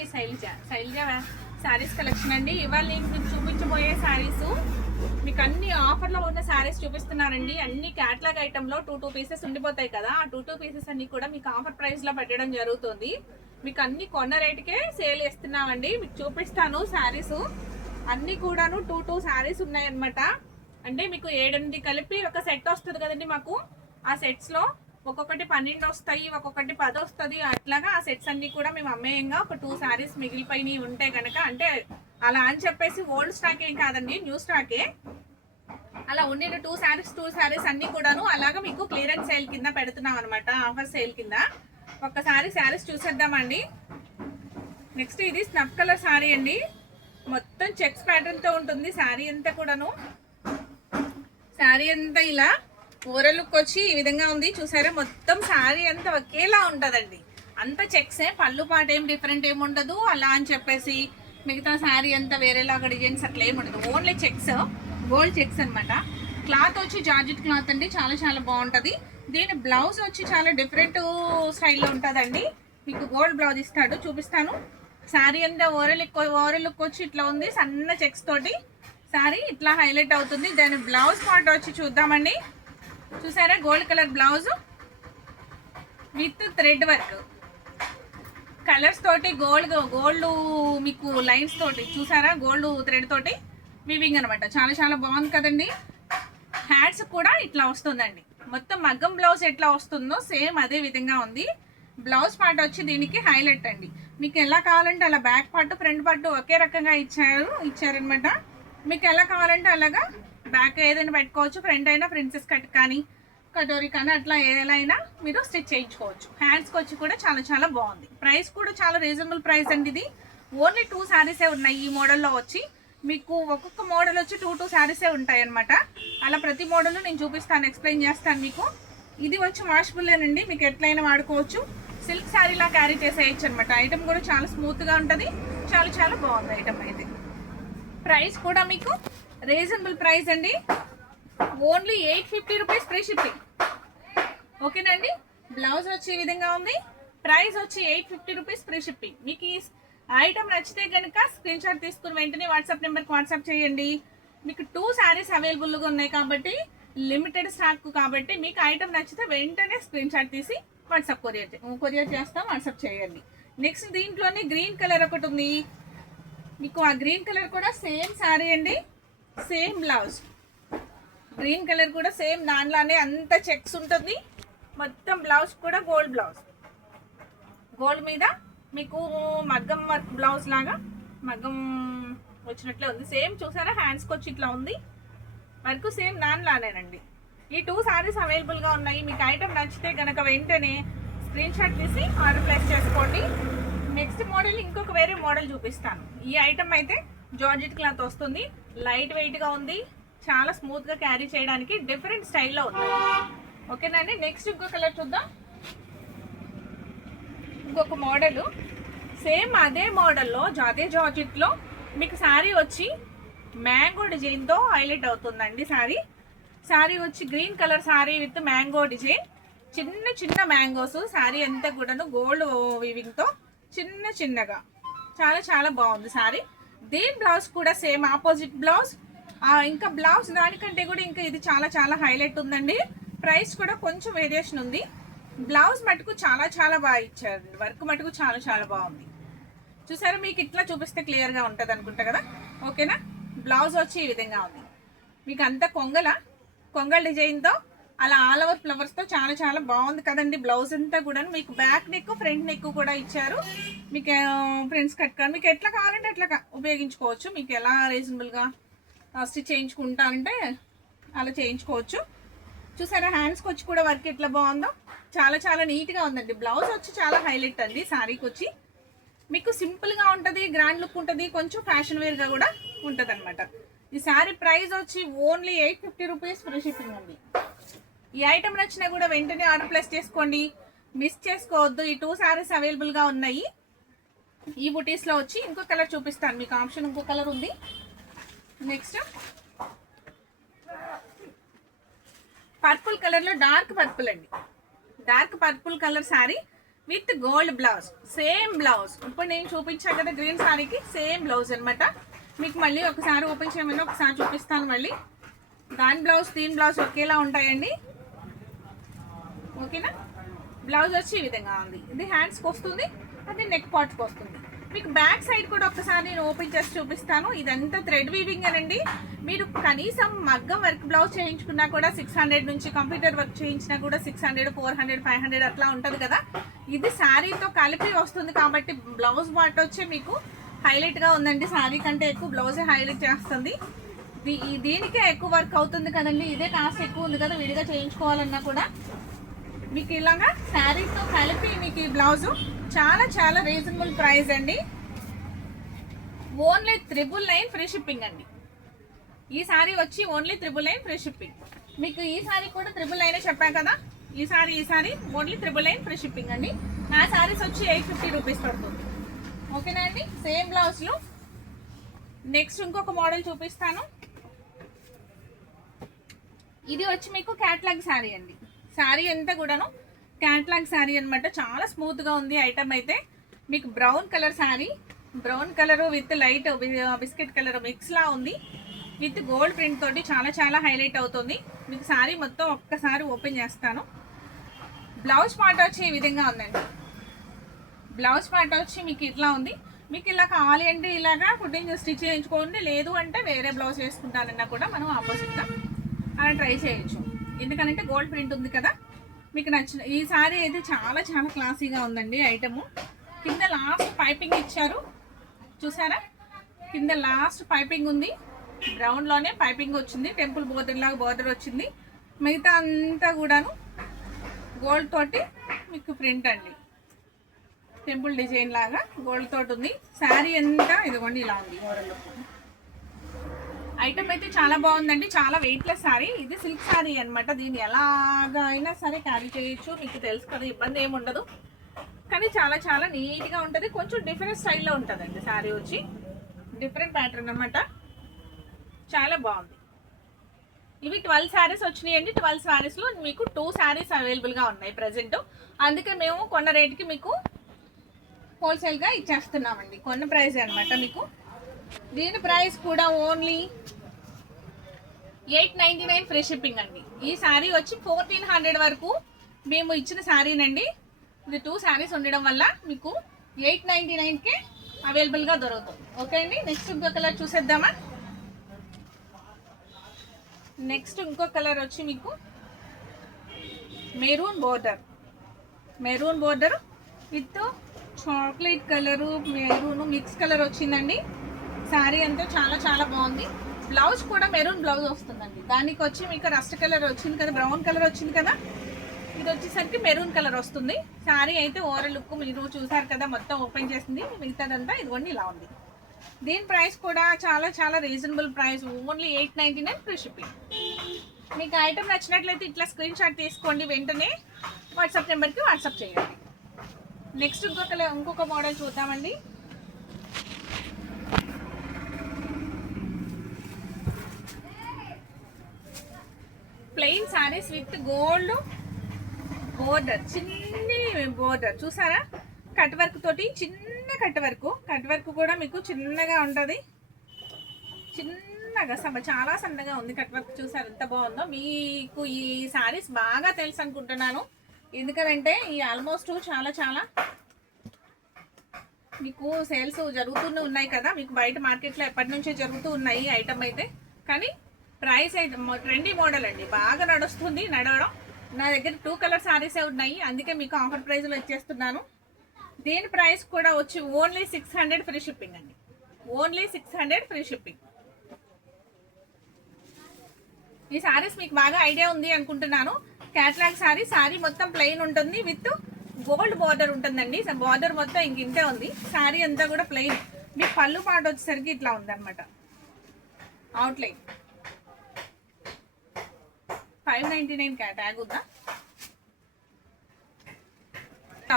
మీ Shailaja saris collection అండి. ఇవాళ నేను మీకు చూపించబోయే శారీస్ మీకు అన్ని ఆఫర్లో ఉన్న శారీస్ చూపిస్తున్నానండి. అన్ని క్యాటలాగ్ ఐటెంలో టూ పీసెస్ ఉండిపోతాయి కదా, ఆ టూ పీసెస్ అన్ని కూడా మీకు ఆఫర్ ప్రైస్లో పెట్టడం జరుగుతుంది. మీకు అన్ని కొన్న రేటుకే సేల్ చేస్తున్నామండి. మీకు చూపిస్తాను శారీస్ అన్ని కూడాను టూ శారీస్ ఉన్నాయన్నమాట. అంటే మీకు 7-8 కలిపి ఒక సెట్ వస్తుంది కదండి మాకు. ఆ సెట్స్లో ఒక్కొక్కటి 12 వస్తాయి, ఒక్కొక్కటి 10 వస్తుంది. అట్లాగా ఆ సెట్స్ అన్ని కూడా మేము అమ్మేయంగా ఒక 2 శారీస్ మిగిలిపోయినవి ఉంటే కనుక, అంటే అలా అని చెప్పేసి ఓల్డ్ స్టాక్ ఏం కాదండి, న్యూ స్టాకే. అలా ఉండిన 2 శారీస్ అన్ని కూడాను అలాగా మీకు క్లియరెన్స్ సేల్ కింద పెడుతున్నాం అనమాట, ఆఫర్ సేల్ కింద. ఒక్కసారి శారీస్ చూసేద్దామండి. నెక్స్ట్ ఇది స్నఫ్ కలర్ శారీ అండి. మొత్తం చెక్స్ ప్యాటర్న్ తో ఉంటుంది శారీ అంతా కూడాను. శారీ అంతా ఇలా ఓవరాల్ లుక్ వచ్చి ఈ విధంగా ఉంది చూసారా. మొత్తం శారీ అంతా ఒకేలా ఉంటుందండి, అంత చెక్సే, పళ్ళు పాట ఏం డిఫరెంట్ ఏమి ఉండదు. అలా అని చెప్పేసి మిగతా శారీ అంతా వేరేలాగా డిజైన్స్ అట్లా ఏమి ఉండదు, ఓన్లీ చెక్స్, గోల్డ్ చెక్స్ అనమాట. క్లాత్ వచ్చి జార్జెట్ క్లాత్ అండి, చాలా చాలా బాగుంటుంది. దీని బ్లౌజ్ వచ్చి చాలా డిఫరెంట్ స్టైల్లో ఉంటుందండి. మీకు గోల్డ్ బ్లౌజ్ ఇస్తాడు, చూపిస్తాను. శారీ అంతా ఓవరాల్ లుక్ వచ్చి ఇట్లా ఉంది, సన్న చెక్స్ తోటి శారీ ఇట్లా హైలైట్ అవుతుంది. దాని బ్లౌజ్ పార్ట్ వచ్చి చూద్దామండి. చూసారా, gold colour blouse with thread work, colours తోటి గోల్డ్ మీకు లైన్స్ తోటి చూసారా, గోల్డ్ థ్రెడ్ తోటి వీవింగ్ అనమాట. చాలా చాలా బాగుంది కదండి. హ్యాడ్స్ కూడా ఇట్లా వస్తుందండి. మొత్తం మగ్గం బ్లౌజ్ ఎట్లా వస్తుందో సేమ్ అదే విధంగా ఉంది. బ్లౌజ్ పార్ట్ వచ్చి దీనికి హైలైట్ అండి. మీకు ఎలా కావాలంటే అలా back part front part okay రకంగా ఇచ్చారనమాట. మీకు ఎలా కావాలంటే అలాగా బ్యాక్ ఏదైనా పెట్టుకోవచ్చు, ఫ్రంట్ అయినా ప్రిన్సెస్ కట్ కానీ కటోరీ కానీ అట్లా ఎలా అయినా మీరు స్టిచ్ చేయించుకోవచ్చు. హ్యాండ్స్కి వచ్చి కూడా చాలా చాలా బాగుంది. ప్రైస్ కూడా చాలా రీజనబుల్ ప్రైస్ అండి. ఇది ఓన్లీ 2 శారీసే ఉన్నాయి ఈ మోడల్లో వచ్చి. మీకు ఒక్కొక్క మోడల్ వచ్చి 2 శారీసే ఉంటాయి అనమాట. అలా ప్రతి మోడల్ నేను చూపిస్తాను, ఎక్స్ప్లెయిన్ చేస్తాను మీకు. ఇది వచ్చి వాషబుల్లేనండి, మీకు ఎట్లయినా వాడుకోవచ్చు. సిల్క్ శారీలా క్యారీ చేసేయచ్చు అనమాట. ఐటమ్ కూడా చాలా స్మూత్గా ఉంటుంది, చాలా చాలా బాగుంది ఐటమ్ అయితే. ప్రైస్ కూడా మీకు రీజనబుల్ ప్రైస్ అండి, ఓన్లీ 850 రూపీస్ ఫ్రీ షిప్పింగ్. ఓకేనండి. బ్లౌజ్ వచ్చి ఈ విధంగా ఉంది, ప్రైస్ వచ్చి 850 రూపీస్ ఫ్రీ షిప్పింగ్. మీకు ఈ ఐటమ్ నచ్చితే కనుక స్క్రీన్ షాట్ తీసుకుని వెంటనే వాట్సాప్ నెంబర్కి వాట్సాప్ చేయండి. మీకు 2 శారీస్ అవైలబుల్గా ఉన్నాయి కాబట్టి, లిమిటెడ్ స్టాక్ కాబట్టి, మీకు ఐటమ్ నచ్చితే వెంటనే స్క్రీన్ షాట్ తీసి వాట్సాప్ కొరియర్ చేస్తాం, వాట్సాప్ చేయండి. నెక్స్ట్ దీంట్లోనే గ్రీన్ కలర్ ఒకటి ఉంది మీకు. ఆ గ్రీన్ కలర్ కూడా సేమ్ శారీ అండి, సేమ్ బ్లౌజ్. గ్రీన్ కలర్ కూడా సేమ్ దానిలానే అంత చెక్స్ ఉంటుంది. మొత్తం బ్లౌజ్ కూడా గోల్డ్ బ్లౌజ్, గోల్డ్ మీద మీకు మగ్గం వర్క్ బ్లౌజ్ లాగా మగ్గం వచ్చినట్లే ఉంది. సేమ్ చూసారా, హ్యాండ్స్కి వచ్చి ఇట్లా ఉంది వర్క్, సేమ్ దానిలానేనండి. ఈ 2 శారీస్ అవైలబుల్గా ఉన్నాయి. మీకు ఐటమ్ నచ్చితే కనుక వెంటనే స్క్రీన్ షాట్ తీసి ఆర్డర్ ప్లేస్ చేసుకోండి. నెక్స్ట్ మోడల్ ఇంకొక వేరే మోడల్ చూపిస్తాను. ఈ ఐటమ్ అయితే జార్జెట్ క్లాత్ వస్తుంది, లైట్ వెయిట్గా ఉంది, చాలా స్మూత్గా క్యారీ చేయడానికి డిఫరెంట్ స్టైల్లో ఉంది. ఓకేనండి. నెక్స్ట్ ఇంకో కలర్ చూద్దాం. ఇంకొక మోడల్ సేమ్ అదే మోడల్లో అదే జార్జెట్లో మీకు శారీ వచ్చి మ్యాంగో డిజైన్తో హైలైట్ అవుతుందండి. శారీ వచ్చి green colour sari with mango design, చిన్న చిన్న మ్యాంగోస్. శారీ అంతా కూడాను గోల్డ్ వీవింగ్తో చిన్నగా చాలా చాలా బాగుంది శారీ. దీని బ్లౌజ్ కూడా సేమ్ ఆపోజిట్ బ్లౌజ్. ఇంకా బ్లౌజ్ దానికంటే కూడా ఇంకా ఇది చాలా చాలా హైలైట్ ఉందండి. ప్రైస్ కూడా కొంచెం వేరియేషన్ ఉంది. బ్లౌజ్ మటుకు చాలా చాలా బాగా ఇచ్చారు, వర్క్ మటుకు చాలా చాలా బాగుంది. చూసారా, మీకు ఇట్లా చూపిస్తే క్లియర్గా ఉంటుంది అనుకుంటా కదా. ఓకేనా. బ్లౌజ్ వచ్చి ఈ విధంగా ఉంది. మీకు అంతా కొంగల్ డిజైన్తో అలా ఆల్ ఓవర్ ఫ్లవర్స్తో చాలా చాలా బాగుంది కదండి. బ్లౌజ్ అంతా కూడా మీకు బ్యాక్ నెక్ ఫ్రంట్ నెక్ కూడా ఇచ్చారు. మీకు ఫ్రెండ్స్ కట్ కానీ మీకు ఎట్లా కావాలంటే అట్లా ఉపయోగించుకోవచ్చు. మీకు ఎలా రీజనబుల్గా స్టిచ్ చేయించుకుంటారంటే అలా చేయించుకోవచ్చు. చూసారా, హ్యాండ్స్కి వచ్చి కూడా వర్క్ ఎట్లా బాగుందో, చాలా చాలా నీట్గా ఉందండి. బ్లౌజ్ వచ్చి చాలా హైలైట్ అండి. శారీకి వచ్చి మీకు సింపుల్గా ఉంటుంది, గ్రాండ్ లుక్ ఉంటుంది, కొంచెం ఫ్యాషన్ వేర్గా కూడా ఉంటుంది అనమాట. ఈ శారీ ప్రైస్ వచ్చి ఓన్లీ 850 రూపీస్ ఫ్రీ షిప్పింగ్ అండి. ఈ ఐటమ్ నచ్చినా కూడా వెంటనే ఆర్డర్ ప్లేస్ చేసుకోండి, మిస్ చేసుకోవద్దు. ఈ 2 శారీస్ అవైలబుల్గా ఉన్నాయి. ఈ బుటీస్లో వచ్చి ఇంకో కలర్ చూపిస్తాను మీకు, ఆప్షన్ ఇంకో కలర్ ఉంది. నెక్స్ట్ పర్పుల్ కలర్లో డార్క్ పర్పుల్ అండి, dark purple colour sari with gold blouse, same blouse. ఇప్పుడు నేను చూపించాను కదా గ్రీన్ సారీకి సేమ్ బ్లౌజ్ అనమాట. మీకు మళ్ళీ ఒకసారి ఓపెన్ చేయమని ఒకసారి చూపిస్తాను మళ్ళీ. దాని బ్లౌజ్ దీని బ్లౌజ్ ఒకేలా ఉంటాయండి, ఓకేనా. బ్లౌజ్ వచ్చి ఈ విధంగా ఉంది. ఇది హ్యాండ్స్కి వస్తుంది, అది నెక్ పార్ట్కి వస్తుంది. మీకు బ్యాక్ సైడ్ కూడా ఒకసారి నేను ఓపెన్ చేసి చూపిస్తాను. ఇదంతా థ్రెడ్ వీవింగ్ అనండి. మీరు కనీసం మగ్గం వర్క్ బ్లౌజ్ చేయించుకున్నా కూడా 600 నుంచి, కంప్యూటర్ వర్క్ చేయించినా కూడా 600, 400, 500 అట్లా ఉంటుంది కదా. ఇది శారీతో కలిపి వస్తుంది కాబట్టి బ్లౌజ్ పార్ట్ వచ్చి మీకు హైలైట్గా ఉందండి. శారీ కంటే ఎక్కువ బ్లౌజే హైలైట్ చేస్తుంది. దీనికే ఎక్కువ వర్క్ అవుతుంది కదండి. ఇదే కాస్ట్ ఎక్కువ ఉంది కదా విడిగా చేయించుకోవాలన్నా కూడా. మీకు ఇలాగా శారీతో కలిపి మీకు ఈ బ్లౌజు చాలా చాలా రీజనబుల్ ప్రైస్ అండి. ఓన్లీ 999 ఫ్రీ షిప్పింగ్ అండి. ఈ సారీ వచ్చి ఓన్లీ 999 ఫ్రీ షిప్పింగ్. మీకు ఈ సారీ కూడా 999 చెప్పాను కదా. ఈ సారీ ఓన్లీ 999 ఫ్రీ షిప్పింగ్ అండి. నా సారీస్ వచ్చి 850 రూపీస్ పడుతుంది, ఓకేనా అండి. సేమ్ బ్లౌజ్లో నెక్స్ట్ ఇంకొక మోడల్ చూపిస్తాను. ఇది వచ్చి మీకు క్యాట్లాగ్ శారీ అండి. శారీ అంతా కూడాను క్యాట్లాగ్ శారీ అనమాట. చాలా స్మూత్గా ఉంది ఐటమ్ అయితే. మీకు brown colour sari, brown colour with light biscuit colour మిక్స్లా ఉంది. విత్ గోల్డ్ ప్రింట్ తోటి చాలా చాలా హైలైట్ అవుతుంది. మీకు శారీ మొత్తం ఒక్కసారి ఓపెన్ చేస్తాను. బ్లౌజ్ పార్ట్ వచ్చి ఈ విధంగా ఉందండి. బ్లౌజ్ పార్ట్ వచ్చి మీకు ఇట్లా ఉంది. మీకు ఇలా కావాలి అంటే ఇలాగా ఫుడ్డింగ్ స్టిచ్ చేయించుకోండి, లేదు అంటే వేరే బ్లౌజ్ వేసుకుంటానన్నా కూడా మనం ఆపోజిట్గా అలా ట్రై చేయొచ్చు. ఎందుకంటే గోల్డ్ ప్రింట్ ఉంది కదా. మీకు నచ్చిన ఈ సారీ అయితే చాలా చాలా క్లాసీగా ఉందండి ఐటము. కింద లాస్ట్ పైపింగ్ ఇచ్చారు చూసారా, కింద లాస్ట్ పైపింగ్ ఉంది. బ్రౌన్లోనే పైపింగ్ వచ్చింది, టెంపుల్ బోర్డర్ లాగా బోర్డర్ వచ్చింది. మిగతా అంతా కూడాను గోల్డ్ తోటి మీకు ప్రింట్ అండి, టెంపుల్ డిజైన్ లాగా గోల్డ్ తోటి ఉంది. శారీ అంతా ఇదిగోండి ఇలా ఉంది. ఓవరాల్ ఐటమ్ అయితే చాలా బాగుందండి. చాలా వెయిట్లెస్ శారీ. ఇది సిల్క్ శారీ అనమాట. దీన్ని ఎలాగా అయినా సరే క్యారీ చేయొచ్చు, మీకు తెలుసు కదా, ఇబ్బంది ఏమి ఉండదు. కానీ చాలా చాలా నీట్గా ఉంటుంది. కొంచెం డిఫరెంట్ స్టైల్లో ఉంటుందండి శారీ వచ్చి, డిఫరెంట్ ప్యాటర్న్ అనమాట. చాలా బాగుంది. ఇవి 12 శారీస్ వచ్చినాయండి. 12 శారీస్లో మీకు 2 శారీస్ అవైలబుల్గా ఉన్నాయి ప్రజెంట్. అందుకే మేము కొన్న రేట్కి మీకు హోల్సేల్గా ఇచ్చేస్తున్నామండి. కొన్న ప్రైస్ అనమాట. మీకు దీని ప్రైస్ కూడా ఓన్లీ 899 ఫ్రీ షిప్పింగ్ అండి. ఈ శారీ వచ్చి 1400 వరకు మేము ఇచ్చిన శారీనండి. ఇది 2 శారీస్ ఉండడం వల్ల మీకు 899కే అవైలబుల్గా దొరుకుతుంది, ఓకే అండి. నెక్స్ట్ ఇంకో కలర్ చూసేద్దామా. నెక్స్ట్ ఇంకో కలర్ వచ్చి మీకు maroon border with chocolate colour maroon mix colour వచ్చిందండి. శారీ అంతా చాలా చాలా బాగుంది. బ్లౌజ్ కూడా మెరూన్ బ్లౌజ్ వస్తుందండి. దానికి వచ్చి మీకు రస్ట్ కలర్ వచ్చింది కదా, బ్రౌన్ కలర్ వచ్చింది కదా, ఇది వచ్చేసరికి మెరూన్ కలర్ వస్తుంది. శారీ అయితే ఓవరాల్ లుక్ మీరు చూసారు కదా, మొత్తం ఓపెన్ చేసింది. మిగతాదంతా ఇదిగోండి ఇలా ఉంది. దీని ప్రైస్ కూడా చాలా చాలా reasonable price, only 899 free shipping. మీకు ఐటమ్ నచ్చినట్లయితే ఇట్లా స్క్రీన్ షాట్ తీసుకోండి, వెంటనే వాట్సాప్ నెంబర్కి వాట్సాప్ చేయండి. నెక్స్ట్ ఇంకొక మోడల్ చూద్దామండి. Plain saris with gold border, చిన్ని బోర్డర్ చూసారా, కట్ వర్క్ తోటి చిన్న కట్ వర్క్ కూడా మీకు చిన్నగా ఉంటుంది. చిన్నగా చాలా సన్నగా ఉంది కట్ వర్క్. చూసారు ఎంత బాగుందో. మీకు ఈ శారీస్ బాగా తెలుసు అనుకుంటున్నాను, ఎందుకంటే ఈ ఆల్మోస్ట్ చాలా చాలా మీకు సేల్స్ జరుగుతూనే ఉన్నాయి కదా. మీకు బయట మార్కెట్లో ఎప్పటి నుంచో జరుగుతూ ఉన్నాయి ఐటమ్ అయితే. కానీ ప్రైస్ అయితే ట్రెండీ మోడల్ అండి, బాగా నడవడం. నా దగ్గర 2 కలర్ శారీసే ఉన్నాయి, అందుకే మీకు ఆఫర్ ప్రైస్లో ఇచ్చేస్తున్నాను. దీని ప్రైస్ కూడా వచ్చి ఓన్లీ 600 ఫ్రీ షిప్పింగ్ అండి. Only 600 free shipping. ఈ శారీస్ మీకు బాగా ఐడియా ఉంది అనుకుంటున్నాను. క్యాట్లాగ్ శారీ మొత్తం ప్లెయిన్ ఉంటుంది, విత్ గోల్డ్ బార్డర్ ఉంటుందండి. బార్డర్ మొత్తం ఇంతే ఉంది. శారీ అంతా కూడా ప్లెయిన్. మీ పళ్ళు పాట వచ్చేసరికి ఇట్లా ఉందన్నమాట, అవుట్లైన్. 599 ట్యాగ్ ఉందా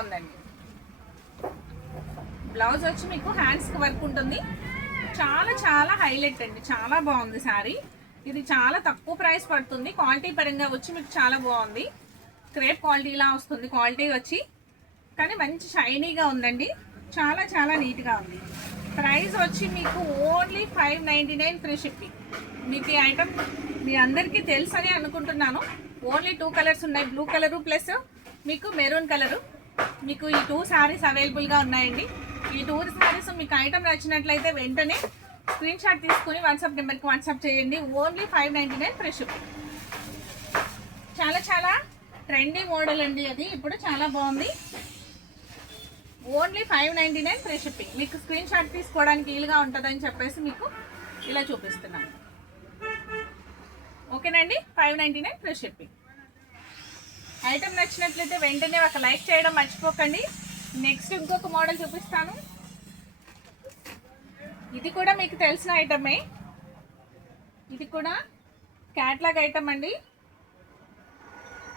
ఉందండి. బ్లౌజ్ వచ్చి మీకు హ్యాండ్స్కి వర్క్ ఉంటుంది. చాలా చాలా హైలైట్ అండి, చాలా బాగుంది శారీ. ఇది చాలా తక్కువ ప్రైస్ పడుతుంది. క్వాలిటీ పరంగా వచ్చి మీకు చాలా బాగుంది. క్రేప్ క్వాలిటీ ఇలా వస్తుంది. క్వాలిటీ వచ్చి కానీ మంచి షైనీగా ఉందండి, చాలా చాలా నీట్గా ఉంది. ప్రైస్ వచ్చి మీకు ఓన్లీ 599 ఫ్రీ షిప్పింగ్. మీకు ఈ ఐటమ్ మీ అందరికీ తెలుసని అనుకుంటున్నాను. ఓన్లీ 2 కలర్స్ ఉన్నాయి, బ్లూ కలరు ప్లస్ మీకు మెరూన్ కలరు. మీకు ఈ 2 శారీస్ అవైలబుల్గా ఉన్నాయండి. ఈ 2 శారీస్ మీకు ఐటమ్ నచ్చినట్లయితే వెంటనే స్క్రీన్ షాట్ తీసుకుని వాట్సాప్ నెంబర్కి వాట్సాప్ చేయండి. Only 599 free shipping. చాలా చాలా ట్రెండీ మోడల్ అండి, అది ఇప్పుడు చాలా బాగుంది. Only 599 free shipping. మీకు స్క్రీన్ షాట్ తీసుకోవడానికి వీలుగా ఉంటుందని చెప్పేసి మీకు ఇలా చూపిస్తున్నాను. ఓకేనండి, 599 ఫ్రీ షిప్పింగ్. ఐటమ్ నచ్చినట్లయితే వెంటనే ఒక లైక్ చేయడం మర్చిపోకండి. నెక్స్ట్ ఇంకొక మోడల్ చూపిస్తాను. ఇది కూడా మీకు తెలిసిన ఐటమే. ఇది కూడా క్యాట్లాగ్ ఐటమ్ అండి.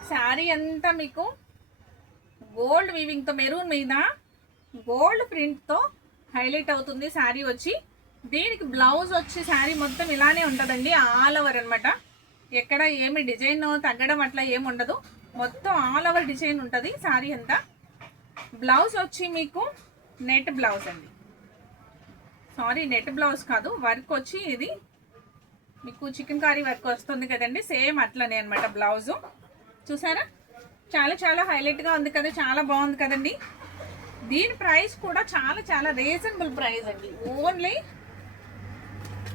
శారీ అంతా మీకు గోల్డ్ వీవింగ్తో మెరూన్ మీద గోల్డ్ ప్రింట్తో హైలైట్ అవుతుంది శారీ వచ్చి. దీనికి బ్లౌజ్ వచ్చి శారీ మొత్తం ఇలానే ఉంటుందండి, ఆల్ ఓవర్ అనమాట. ఎక్కడ ఏమి డిజైన్ తగ్గడం అట్లా ఏమి ఉండదు, మొత్తం ఆల్ ఓవర్ డిజైన్ ఉంటుంది శారీ అంతా. బ్లౌజ్ వచ్చి మీకు నెట్ బ్లౌజ్ అండి, సారీ నెట్ బ్లౌజ్ కాదు, వర్క్ వచ్చి ఇది మీకు చికెన్ కర్రీ వర్క్ వస్తుంది కదండి, సేమ్ అట్లనే అనమాట బ్లౌజు. చూసారా, చాలా చాలా హైలైట్గా ఉంది కదా, చాలా బాగుంది కదండి. దీని ప్రైస్ కూడా చాలా చాలా రీజనబుల్ ప్రైస్ అండి, ఓన్లీ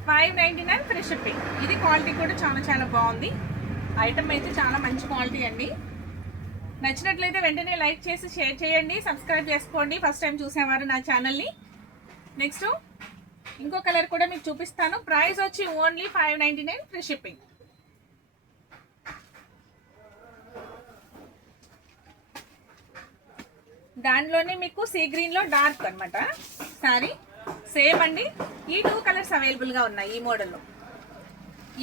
599 ఫ్రీ షిప్పింగ్. ఇది క్వాలిటీ కూడా చాలా చాలా బాగుంది. ఐటమ్ అయితే చాలా మంచి క్వాలిటీ అండి. నచ్చినట్లయితే వెంటనే లైక్ చేసి షేర్ చేయండి, సబ్స్క్రైబ్ చేసుకోండి ఫస్ట్ టైం చూసేవారు నా ఛానల్ని. నెక్స్ట్ ఇంకో కలర్ కూడా మీకు చూపిస్తాను. ప్రైస్ వచ్చి ఓన్లీ 599 ఫ్రీ షిప్పింగ్. దానిలోనే మీకు సీ గ్రీన్లో డార్క్ అనమాట సారీ, సేమ్ అండి. ఈ 2 కలర్స్ అవైలబుల్గా ఉన్నాయి ఈ మోడల్లో.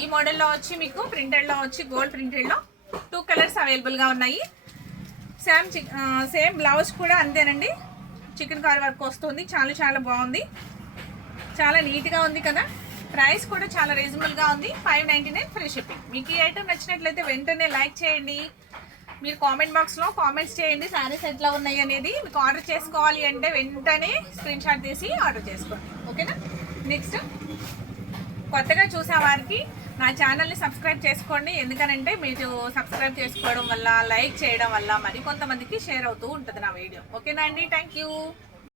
ఈ మోడల్లో వచ్చి మీకు ప్రింటెడ్లో వచ్చి గోల్డ్ ప్రింటెడ్లో 2 కలర్స్ అవైలబుల్గా ఉన్నాయి. సేమ్ బ్లౌజ్ కూడా అంతేనండి, చికెన్ కర్రీ వర్క్ వస్తుంది. చాలా చాలా బాగుంది, చాలా నీట్గా ఉంది కదా. ప్రైస్ కూడా చాలా రీజనబుల్గా ఉంది, 599 ఫ్రీ షిప్పింగ్. మీకు ఈ ఐటమ్ నచ్చినట్లయితే వెంటనే లైక్ చేయండి. మీరు కామెంట్ బాక్స్లో కామెంట్స్ చేయండి శారీస్ ఎట్లా ఉన్నాయి అనేది. మీకు ఆర్డర్ చేసుకోవాలి అంటే వెంటనే స్క్రీన్ షాట్ తీసి ఆర్డర్ చేసుకోండి, ఓకేనా. నెక్స్ట్ కొత్తగా చూసే వారికి నా ఛానల్ని సబ్స్క్రైబ్ చేసుకోండి. ఎందుకనంటే మీరు సబ్స్క్రైబ్ చేసుకోవడం వల్ల, లైక్ చేయడం వల్ల మరికొంతమందికి షేర్ అవుతూ ఉంటుంది నా వీడియో, ఓకేనా అండి. Thank you.